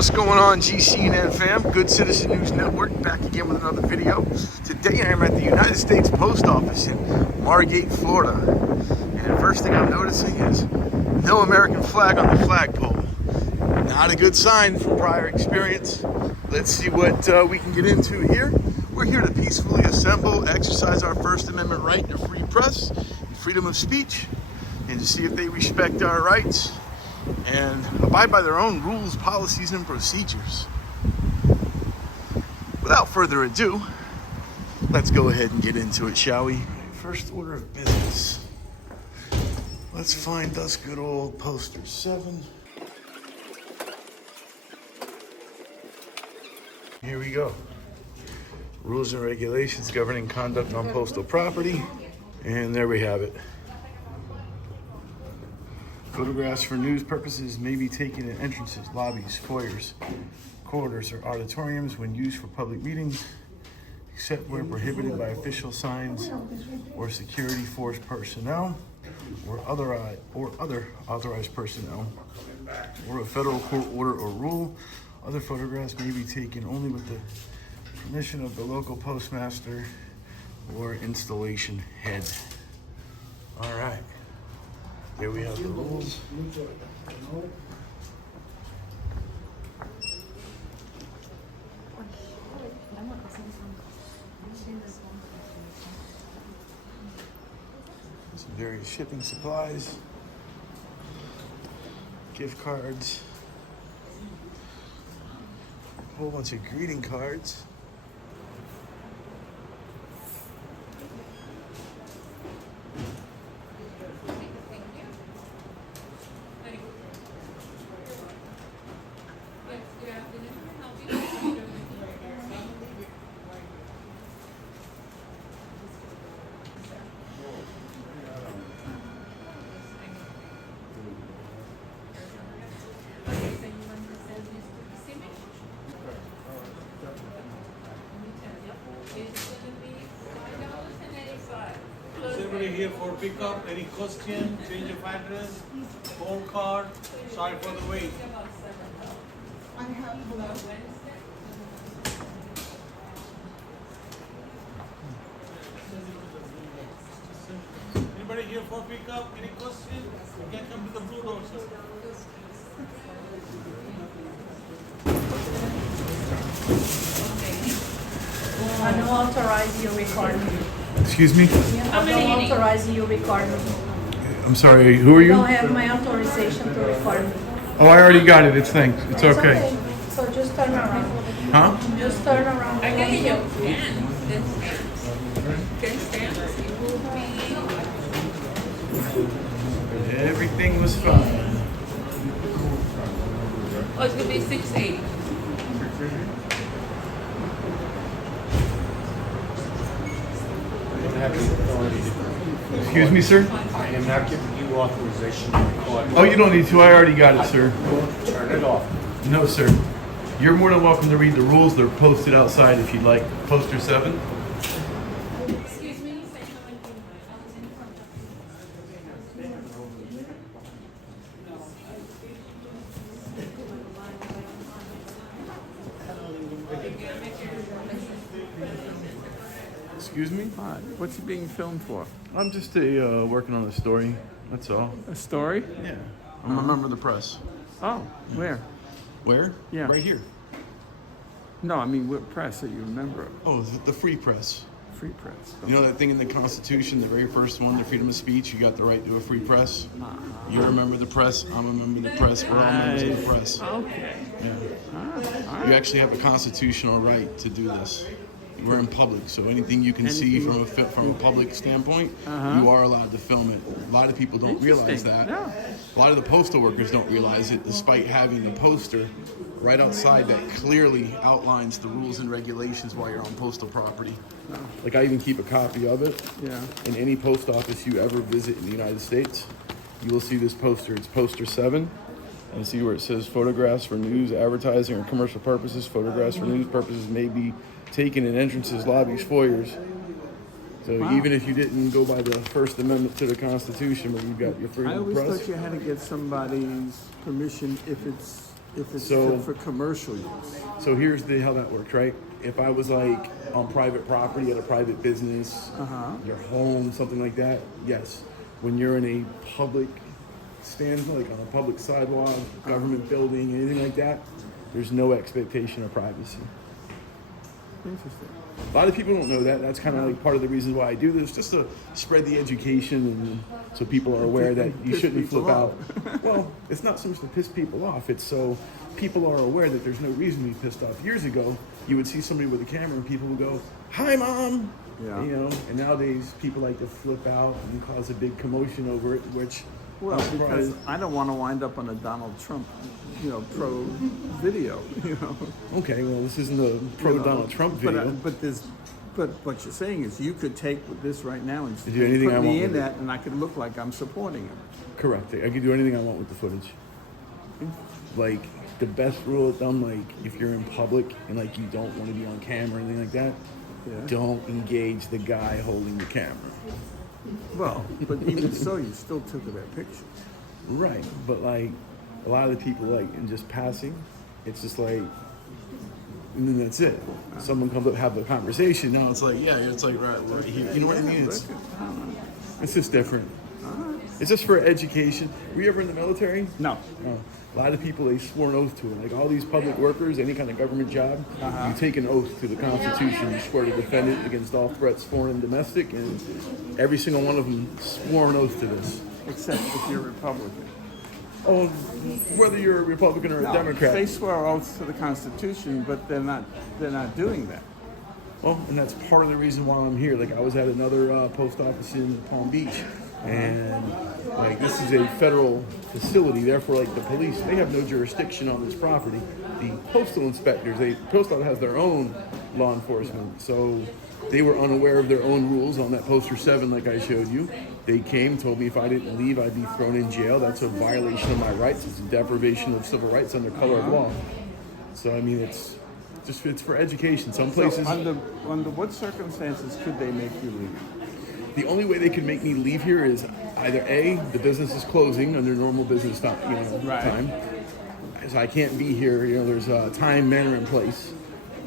What's going on, GCN fam? Good Citizen News Network, back again with another video. Today I am at the United States Post Office in Margate, Florida. And the first thing I'm noticing is no American flag on the flagpole. Not a good sign from prior experience. Let's see what we can get into here. We're here to peacefully assemble, exercise our First Amendment right to free press and freedom of speech, and to see if they respect our rights and abide by their own rules, policies, and procedures. Without further ado, let's go ahead and get into it, shall we? First order of business. Let's find us good old poster 7. Here we go. Rules and regulations governing conduct on postal property. And there we have it. Photographs for news purposes may be taken in entrances, lobbies, foyers, corridors, or auditoriums when used for public meetings, except where prohibited by official signs or security force personnel or other authorized personnel or a federal court order or rule. Other photographs may be taken only with the permission of the local postmaster or installation head. All right. Here we have the rules. Some various shipping supplies, gift cards, a whole bunch of greeting cards. Here for pickup, any question, change of address, phone card, sorry for the wait. Anybody here for pickup, any question? You can come to the blue door, sir. I don't authorize you recording. Excuse me? I don't authorize you recording. I'm sorry, who are You you? don't have my authorization to record me. Oh, I already got it. It's thanks. It's okay. So just turn around. Huh? Just turn around. I get you can. Can stand. Everything was fine. Oh, it's gonna be 680. Excuse me, sir? I am not giving you authorization to record. Oh, you don't need to. I already got it, sir. Turn it off. No, sir. You're more than welcome to read the rules. They're posted outside if you'd like. Poster 7. Excuse me. Excuse me? Hi, what's he being filmed for? I'm just working on a story. That's all. A story? Yeah. I'm a member of the press. Oh, where? Where? Yeah. Right here. No, I mean, what press are you a member of? Oh, the free press. Free press. You know that thing in the Constitution, the very first one, the freedom of speech, you got the right to a free press? You're a member of the press, I'm a member of the press, we're all members of the press. Okay. Yeah. All You right. actually have a constitutional right to do this. We're in public, so anything you can see from a public standpoint, you are allowed to film it. A lot of people don't realize Interesting. that. Yeah. A lot of the postal workers don't realize it, despite having the poster right outside that clearly outlines the rules and regulations while you're on postal property. Like, I even keep a copy of it. Yeah. In any post office you ever visit in the United States, you will see this poster. It's poster 7. And see where it says photographs for news, advertising, or commercial purposes. Photographs for news purposes may be taken in entrances, lobbies, foyers. So even if you didn't go by the First Amendment to the Constitution, but you've got your freedom I of always press. thought you had to get somebody's permission if it's If it's So- for commercial use. So here's how that works, right? If I was like on private property at a private business, your home, something like that, yes. When you're in a public stand, like on a public sidewalk, government building, anything like that, there's no expectation of privacy. Interesting. A lot of people don't know that. That's kind of like part of the reason why I do this, just to spread the education and so people are aware that you Piss shouldn't people flip out. Well, it's not so much to piss people off. It's so people are aware that there's no reason to be pissed off. Years ago, you would see somebody with a camera and people would go, "Hi, Mom." Yeah. You know, and nowadays people like to flip out and cause a big commotion over it, which Well, I'm because surprised- I don't want to wind up on a Donald Trump, pro video, Okay, well, this isn't a pro Donald Trump video. But what you're saying is you could take this right now and Do anything put I me want in with it. that, and I could look like I'm supporting him. Correct. I can do anything I want with the footage. Like, the best rule of thumb, like, if you're in public and, like, you don't want to be on camera or anything like that, Yeah. don't engage the guy holding the camera. Well, but even so, you still took that picture. Right. But, like, a lot of the people, like, in just passing, it's just like, and then that's it. Someone comes up, have a conversation. Now it's like, yeah, it's like right here. You know what I mean? It's just different. It's just for education. Were you ever in the military? No. No. A lot of people, they swore an oath to it. Like all these public workers, any kind of government job, you take an oath to the Constitution. You swear to defend it against all threats, foreign and domestic, and every single one of them swore an oath to this. Except if you're Republican. Oh, whether you're a Republican or a Democrat. They swear oaths to the Constitution, but they're not doing that. Well, and that's part of the reason why I'm here. Like I was at another post office in Palm Beach, and like this is a federal facility. Therefore, like the police, they have no jurisdiction on this property. The postal inspectors, Postal has their own law enforcement, so they were unaware of their own rules on that poster 7, like I showed you. They came, told me if I didn't leave, I'd be thrown in jail. That's a violation of my rights. It's a deprivation of civil rights under color of law. So I mean, it's for education. Some places. So under what circumstances could they make you leave? The only way they could make me leave here is either A, the business is closing under normal business time, Right. time. So I can't be here. There's a time, manner, and place.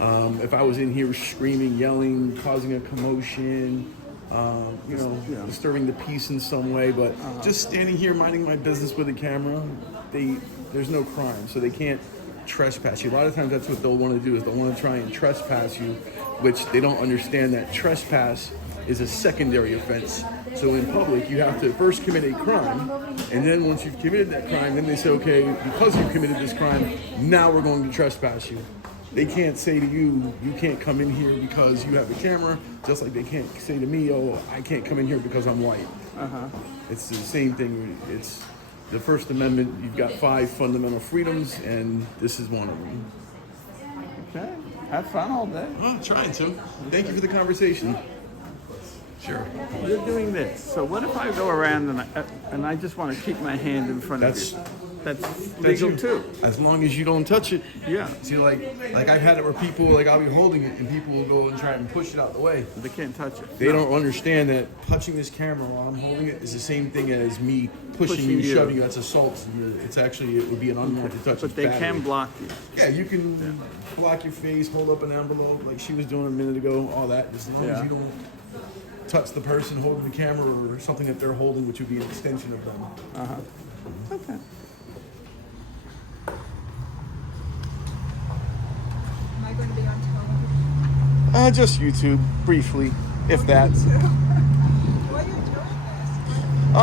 If I was in here screaming, yelling, causing a commotion, disturbing the peace in some way, but just standing here minding my business with a camera, there's no crime, so they can't trespass you. A lot of times that's what they'll want to do, is they'll want to try and trespass you, which they don't understand that trespass is a secondary offense. So in public, you have to first commit a crime, and then once you've committed that crime, then they say, okay, because you've committed this crime, now we're going to trespass you. They can't say to you, you can't come in here because you have a camera, just like they can't say to me, oh, I can't come in here because I'm white. It's the same thing. It's the First Amendment. You've got 5 fundamental freedoms, and this is one of them. Okay. Have fun all day. Oh, trying to. Thank you for the conversation. Sure. You're doing this. So what if I go around and I just want to keep my hand in front of you? That's legal too. As long as you don't touch it. Yeah. See, like I've had it where people, like I'll be holding it and people will go and try and push it out the way. They can't touch it. They don't understand that touching this camera while I'm holding it is the same thing as me pushing Pushing you, you. shoving you. That's assault. It's actually, it would be an unwanted touch. But It's they battery. can block you. Yeah, you can block your face, hold up an envelope like she was doing a minute ago, all that. As long as you don't touch the person holding the camera or something that they're holding, which would be an extension of them. Okay. Am I going to be on television? Just YouTube, briefly, if that. Why are you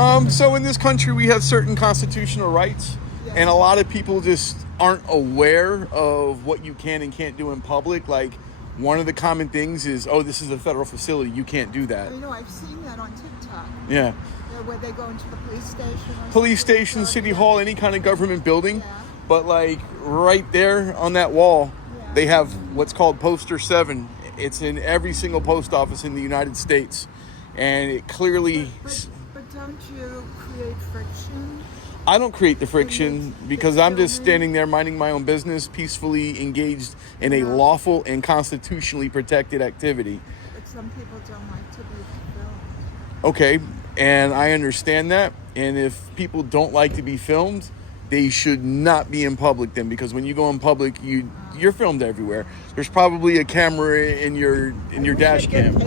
doing this? So in this country, we have certain constitutional rights, and a lot of people just aren't aware of what you can and can't do in public. Like, one of the common things is, oh, this is a federal facility, you can't do that. I've seen that on TikTok. Yeah. Where they go into the police station. Police station, city hall, any kind of government building. But like right there on that wall, they have what's called poster 7. It's in every single post office in the United States. And it clearly... But don't you create friction? I don't create the friction because I'm just standing there minding my own business, peacefully engaged in a lawful and constitutionally protected activity. But some people don't like to be filmed. Okay, and I understand that. And if people don't like to be filmed, they should not be in public then, because when you go in public, you're filmed everywhere. There's probably a camera in your dash cam.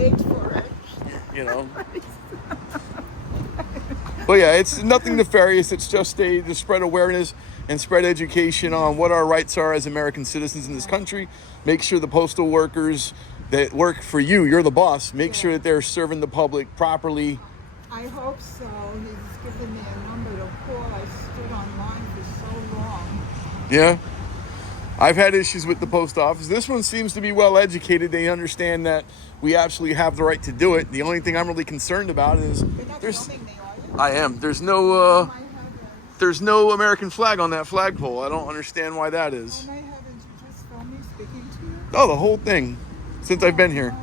You know. But yeah, it's nothing nefarious. It's just to spread awareness and spread education on what our rights are as American citizens in this country. Make sure the postal workers that work for you, you're the boss, make sure that they're serving the public properly. I hope so. He's given me a number to call. I stood online for so long. Yeah. I've had issues with the post office. This one seems to be well educated. They understand that we absolutely have the right to do it. The only thing I'm really concerned about is You're not filming me, are you? I am. There's Oh my heavens. no American flag on that flagpole. I don't understand why that is. Oh my heavens, you just filmed me speaking to you? Oh, the whole thing since I've been here. I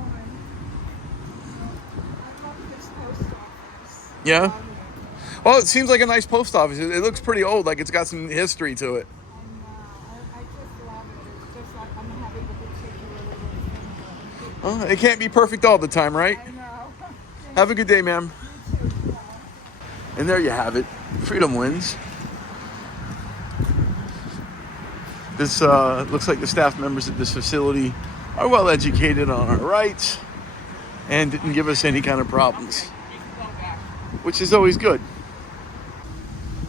love this post office. Yeah? I love it. Well, it seems like a nice post office. It looks pretty old, like it's got some history to it. I just love it. It's just like I'm having a particular little thing. It can't be perfect all the time, right? I know. Have a good day, ma'am. You too. And there you have it. Freedom wins. This looks like the staff members at this facility are well educated on our rights and didn't give us any kind of problems, which is always good.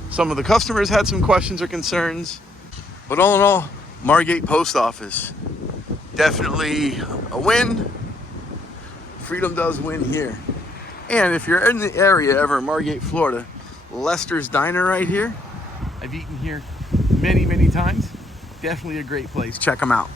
Some of the customers had some questions or concerns, but all in all, Margate Post Office, definitely a win. Freedom does win here. And if you're in the area ever in Margate, Florida, Lester's Diner right here, I've eaten here many, many times. Definitely a great place. Check them out.